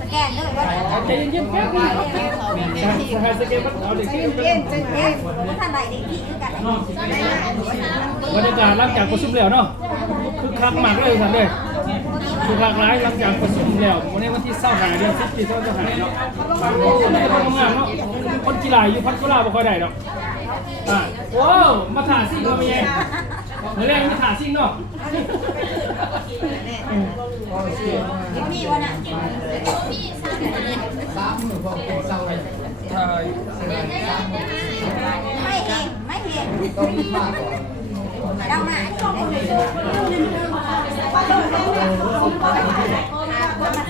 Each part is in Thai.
สแกนเลยว่าใจเย็นๆแป๊บนึงใครสเกลมันเอาเด็กเย็นเป็นเย็นว่าท่านใดเด็กที่คือกันบรรยากาศหลังจากประชุมแล้วเนาะคือคักมากเลยท่านเด้คือคักร้ายหลังจากประชุมแล้ววันนี้วันที่เศร้าหายเดือนสิบสี่เศร้าจะหายเนาะบางคนไม่ได้ทำงานเนาะคนกีฬาอยู่พัทยาบ่ค่อยได้ดอกอะโอ้มาถ่าซิ่งเขาไม่ยัง เมื่อแรกมาถ่าซิ่งเนาะมีวันน่ะสามหมื่นพอเป็นเศร้าเลยถ่ายไม่เห็นไม่เองต้องมากกว่าดาหน้าไปไปที่โบราณคือการโอเคเวลาวิตามินเสียเย็นวิตามินเสียวันนี้สีขา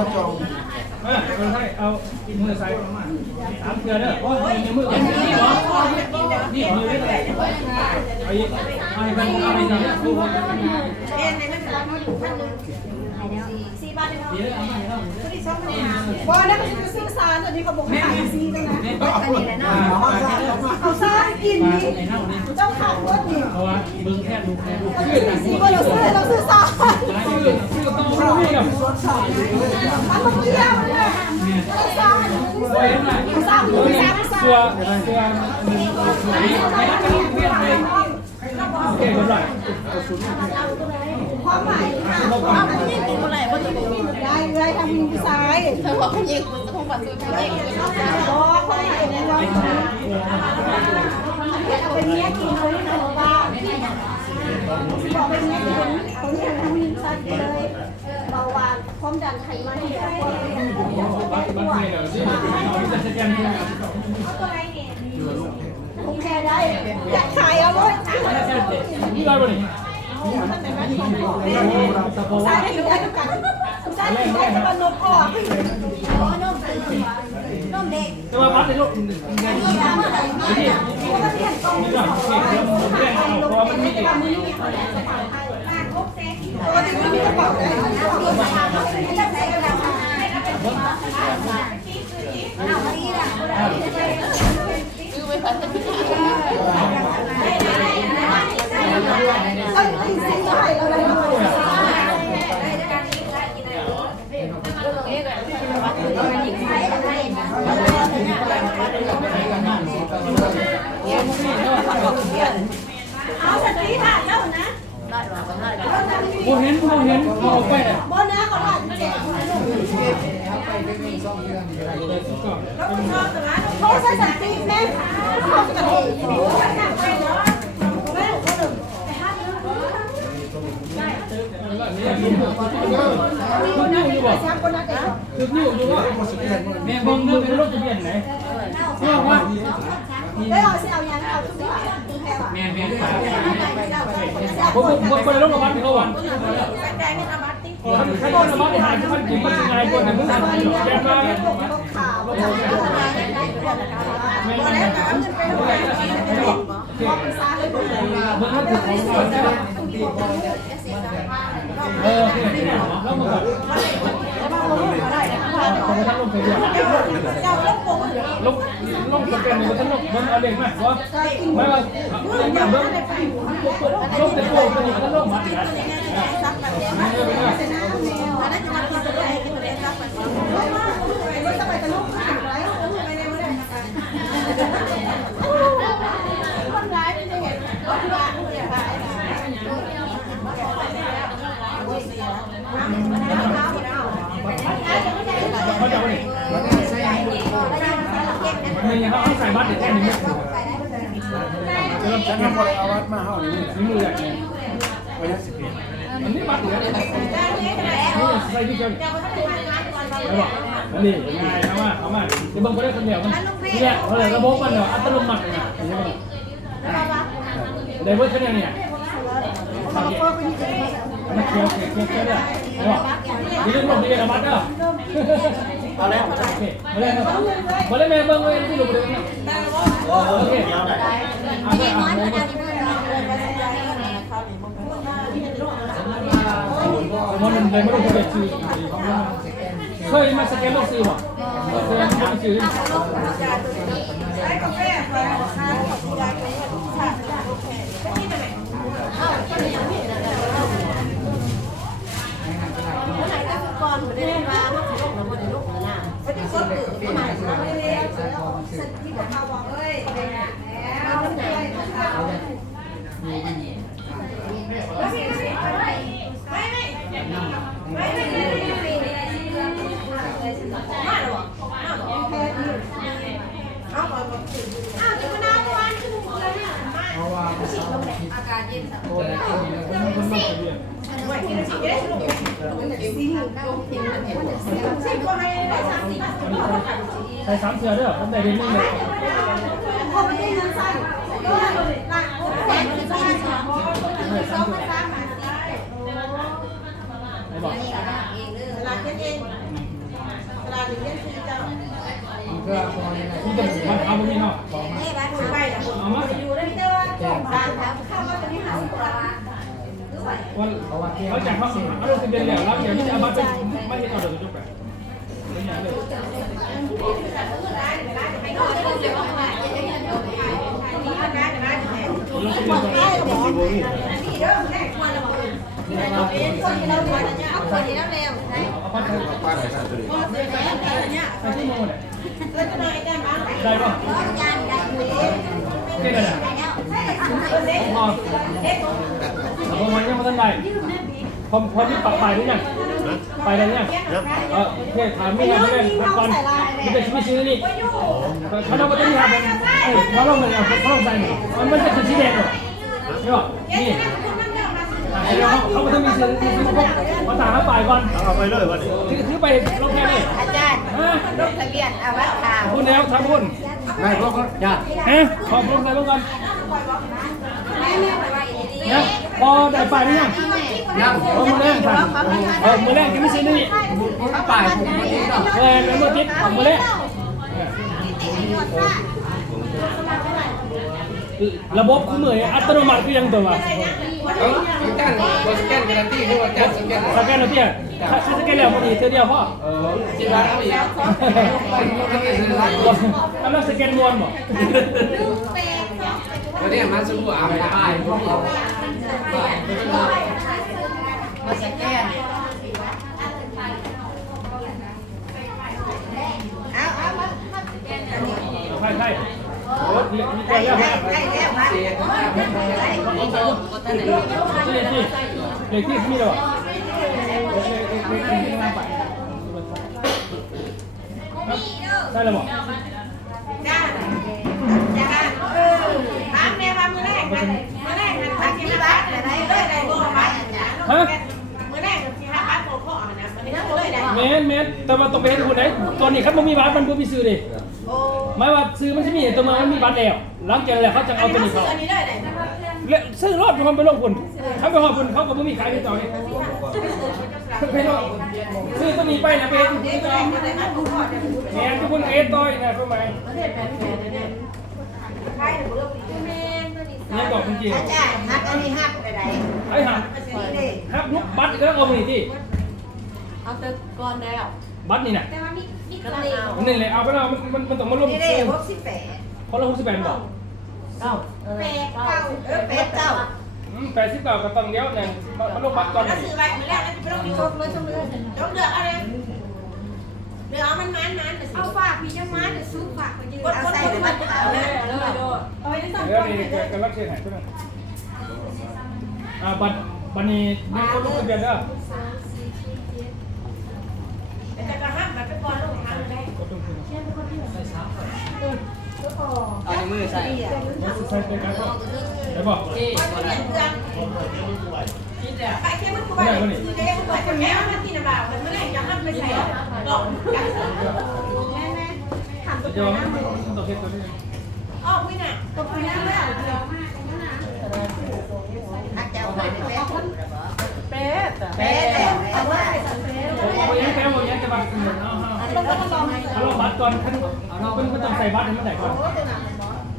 พ่อจองๆมอเอาให้เอามือใส่มาถามเพื่อนเด้อโอ้ยมือนี่หรอนี่มือนี่แหละเอาอีกเอาอีกเอาอีกเนี่ยดูว่าจะเป็นยังไงสี่บาทเลยเนาะเดี๋ยวเอามาให้เราว่าแล้วก็จะซื้อสารอันนี้เขาบอกให้ขายซีกันนะอันนี้แหละเนาะเอาซาให้กินมานี่ในเน่านี่เจ้าขับรถนี่เพราะว่าเบิ้งแค่ดูแค่ดูชื่อกันซีก็เราซื้อเราซื้อสารชื่อชื่อต้องรู้ให้กับมันมาเที่ยวเลยสารสวยมากสารสารสารตัวตัวมันสวยไม่ได้เป็นเพื่อนเลย คกำไรความหมายค่ะว่ามันยิ่งกินอะไรว่าจะบอกได้เลยทำมินซ้ายเธอบอกเขายิงคงปัดซื้อเขายิงบอกคนไหนเนี่ยเราเอาไปเนี้ยกินเลยนะว่าบอกไปเนี้ยกินเขาเนี่ทำมินซ้ายเลยเบาหวานความดันไขมันเนี่ยบัตรบัตรเนี่ยที่เราจะสแกนเงินผม แค่ได้อยากขายเอาเลยนี่ได้ป่นี่สายได้ได้กันสายได้ได้กันนกออกอ๋อนมตื่นนมเด็กแต่ว่าบัตรในโลกนี่นี่นะมันอะไรมานี่นี่ก่อนเก็บเงินผมแจ้งเอาเพราะว่ามันมีเอกตัวที่ไม่มีกระเป๋าได้เอามาอีละ เอ้ยสิ่งที่ให้เราได้ เอาสติค่ะเจ้านะ ผู้เห็นผู้เห็นเขาออกไปเนี่ย บนนะเขาถ่ายแจกคนละหนุ่ม ไปเป็นเงินสองเดื อนอะไรก่อนเขาใช้สติแม่เขาจะโอ้ยตึกนิ้วอยู่บ่ช้างคนนั้น เองตึกนิ้วอ ยู่บ่แม่บังเงินเป็นรถทะเบียนไหนเชื่อว่า ได้เอาเสียเอาอย่างเอาทุกอย่างแค่ว่า แม่แม่ เ ผมผมคนละรถกับวัดเขาวัน แดงนี่อาบัตติ้ง ถ้าคนละวัดหาที่มันกินมันยังไงคนแต่มึงทำแกมา ข่าวว่าจะเอาแล้วแต่เอาเงินไปเลยว่าเป็นซาเลยผมเลย มึงต้องถูกของก่อนใช่ไหมเออแล้วมึงแบบผมจะลงไปด้วย เจ้าลูกผม ลงลงเป็นมันจะลงมันเอาเด็กไหมวะไม่ว่าเรื่องอย่างเรื่องลงเป็นโลกเป็นอย่างนั้นลงมาเนี่ย ซักแบบนี้อันนั้นจะมาทำอะไรกินเลยซักแบบนี้ไม่ต้องไปตะลุกไปไรไปในเมื่อไหร่คนร้ายไม่ได้เห็นว่าว่าอย่าไป เขาจะเอาเนี่ยมันยังเขาใส่บัตรแค่นี้ไม่ถูกฉันทำอะไรเอาวัดมาห้องนี้นี่มือเนี่ยไว้ได้สิบเอ็ดอันนี้บัตรเนี่ยใส่ที่เกินแล้วบอกนี่ง่ายเอามาเอามาเดี๋ยวบังก็ได้คนเดียวมันเนี่ยเขาเลยระบบมันเนาะอัตโนมัติเนี่ยเห็นไหมเดี๋ยวเพื่อนเนี่ยเราเปิดไปนี่เองมาเคี้ยวเคี้ยวเคี้ยวเคี้ย วเลยเอาบอกนี่เรื่องลงนี่เป็นอาบัตเด้อตอนแรกผมจะโอเคมาเล่นมามาเล่นแม่เบิ้งเลยที่ลงไปเลยนะโอเคเอาไปเอาไปมันมันเลยไม่ต้องไปซื้อเคยมาสแกนโลกซื้อป่ะเคยมาซื้อใช้กาแฟไฟข้าวกับยาแก้ชาโอเคที่ไหน ก่อนบ่ได้ว่ามันสิลงแล้วบ่ได้ลงแล้วนะไม่ได้กดตื่นไม่ได้ไม่ได้ที่บอกเขาบอกเอ้ย แล้วไม่ได้ไม่ไม่ไม่มาหรอเอาไปหมด อ้าวจะมานาเมื่อวานคือหมู่เลยเนี่ย เพราะว่าภาษาอังกฤษ อากาศเย็นสัก โตได้คนนี้แล้ว คนมาเรียน ไม่กินสิเอ๊ะลูก สิบก็ ให้ได้สามสิบใส่สามเสือเด้อผมได้เรียนนึงเลยพอไม่ได้เงินใส่ก็หลักแสนคือสองสองสองสามมาสิไหนบอกเวลาเย็นเองเวลาเย็นคือจะมัน ก็พอยังไงนี่จะมันเอาไปนี่เนาะไปแล้วเอามาอยู่ได้แต่ว่าการข้าวมันนี่หาสุราวันเขาจากเขาเขาลงทะเบียนแล้วแล้วเดี๋ยวนี้จะเอามาเป็นไม่เห็นเอาเดี๋ยวจะจบไปไม่อยากเลยลงทะเบียนก่อนคนที่เราดูเนี่ยเอาคนที่เราเร็วเอาพันไปป้าไหนครับตัวนี้ ไปที่โมเนี่ยแล้วจะนายการบ้านได้ป่ะยานได้คุยเก่งกันอะเล็กพอเล็กผมมันยังไม่ทันได้พอพอที่ปรับไปนี่ยังไปแล้วเนี่ยเออโอเคถามไม่ได้ไม่ได้ก่อนมันเป็นชีวิตชีวิตนี่เขาต้องมาต้องมีคเขาต้องเหมือนเขาต้องใส่มันไม่ใช่คือสีแดงหรอกนี่หรอนี่ เขาเขาต้องมีซื้อซื้อพวกมาตาเขาไปก่อนเอาไปเลยวันนี้ถือถือไปลงแค่นี้อาจารย์ฮะลงทะเบียนอาวัตข่าวพูดแล้วทำพูดไม่พวกเขาจ้าฮะขอบคุณใส่ลงกันนะพอได้ไปนี่ยังยังเออมือแรกสั่งเออมือแรกยังไม่ซื้อนี่ถ้าป่ายผมไม่ได้หรอกเออแล้วมือจิ๊บมือแรกระบบคือเหมือนอัตโนมัติคือยังตัววะ เออจ้างตัวสแกนการันตีหรือว่าจ้างสแกนสแกนแล้วเพี่ยถ้าซื้อสแกนแล้วพอดีเท่าเดียวพ่อเออจีบานเอาอีกแล้วแล้วสแกนมวนบ่วันนี้มาสู้อ่านป้ายผมอีกมาสแกนเอาเอามาใช่ใช่โอ้ยนี่นี่ เลขที่มีแล้วได้แล้วบ่จ้าจ้าเออถามแม่ว่ามื้อแรกนะมื้อแรกนะทางที่บ้านได้ได้ได้บ่มามื้อแรกที่หาบ้านโคข้อนะมันนี่เลยได้เมนเมนแต่ว่าต้องไปเห็นคนไหนตอนนี้ครับมันมีบัตรมันบ่มีซื้อดิโอ้ หมายว่าซื้อมันจะมีตัวมันมีบัตรแล้วหลังจากนั้นเขาจะเอาตัวนี้เขาอันนี้เลยได้ซื้อรถมันไปลงคุณถ้าไปหอบคุณเขาก็ไม่มีขายในต่อนี่ไปลงซื้อตัวนี้ไปนะไปเห็นคุณต่อแม่ทุกคนเอ็ดต่อยนะเข้ามาเนี่ยบอกจริงอาจารย์ฮักอันนี้ฮักไปไหนๆไอ้หักนี่นี่หักลุกบัตรก็เอาไปที่เอาแต่ก่อนแล้วบัตรนี่น่ะแต่ว่า มีมีกระเป๋านี่แหละเอาไปแล้วมันมันต้องมาร่วมนี่ซื้เด้อหกสิบแปดคนละหกสิบแปดบอกเก้าแปดเก้าเออแปดเก้าแปดสิบเก้าก็ต้องเลี้ยวเนี่ยมาลงบัตรก่อนแล้วซื้อไว้มื้อแรกแล้วจะไปลงยูทูบเลยช่วงนี้ต้องเลือกอะไรเลือกเอามันมันมันไปสิเอาฝากพี่ยังมาเดี๋ยวซื้อฝากไปยืนกดกดกดมันเอาเลยเอาไว้ที่สั่งเดี๋ยวนี่ก็รับเชิญหายใช่ไหมอ่าบัตรบัตรนี้ยังคนลงทะเบียนเด้อแต่กระหักมันไปก่อนลงทางเลย กดลงทะเบียน เอาใน มือใส่ใส่เป็นการก็ได้บอกไปเปลี่ยนเครื่องไปแค่มันกูไปคือจะยังกูไปคนแม่มันกินอะไรมันไม่ได้จะหักไม่ใส่หรอกหลอกกันแม่แม่ถามตัวเดี๋ยวนะมันต้องเฮ็ดตัวนี้อ๋อพี่น่ะตัวพี่นะแม่เดี๋ยวมาหักเจ้าไปแม่คนเป๊ะแปะเอาไว้สันเฟลเอาไปยังแปะเอายังจะบัตรเอาเอาต้อก็ลองเอาลงบัตรก่อนท่านเอาเป็นต้องใส่บัตรให้มันได้ก่อน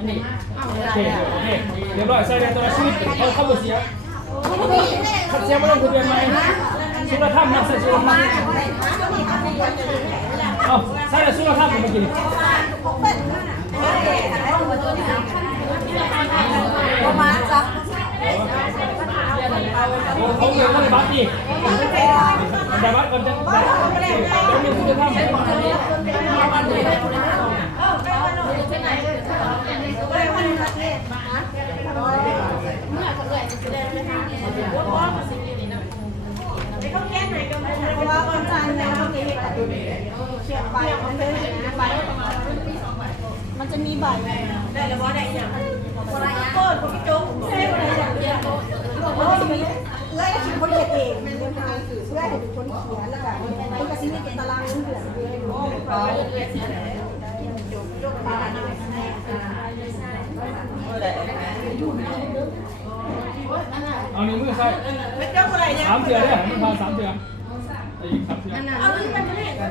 อันนี้โอเคโอเคเรียบร้อยใส่ในตัวชีวิตเขาเข้าไปเสียขัดเสียไม่ต้องคุยกันไหมสุรธรรมนะใส่สุรธรรมเอาใส่แต่สุรธรรมเมื่อกี้ประมาณสักเขาเรียนว่าบัตรอีกแต่บัตรก่อนจะจะมีสุรธรรม เขาแค่ไหนก็ไมันจันทร์เนี่ยเขามีเขียนใบมันเป็นใบมันจะมีใบได้แล้วว่าได้ยังโคตรพวกพี่จุ๊บใช่ไหมเพราะว่ามีเอื้อยเป็นคนเขียนเองเป็นคนทางสื่อเอื้อยเป็นคนเขียนแล้วแบบมันก็สิมีเป็นตารางเงินเดือน เอาหนึ่งมือใส่ไม่เจ้าอะไรเนี่ยสามเสียเอเนี่ยมันพาสามเถื่ออีกสามเถื่อเอาเรื่องมันไม่ได้วั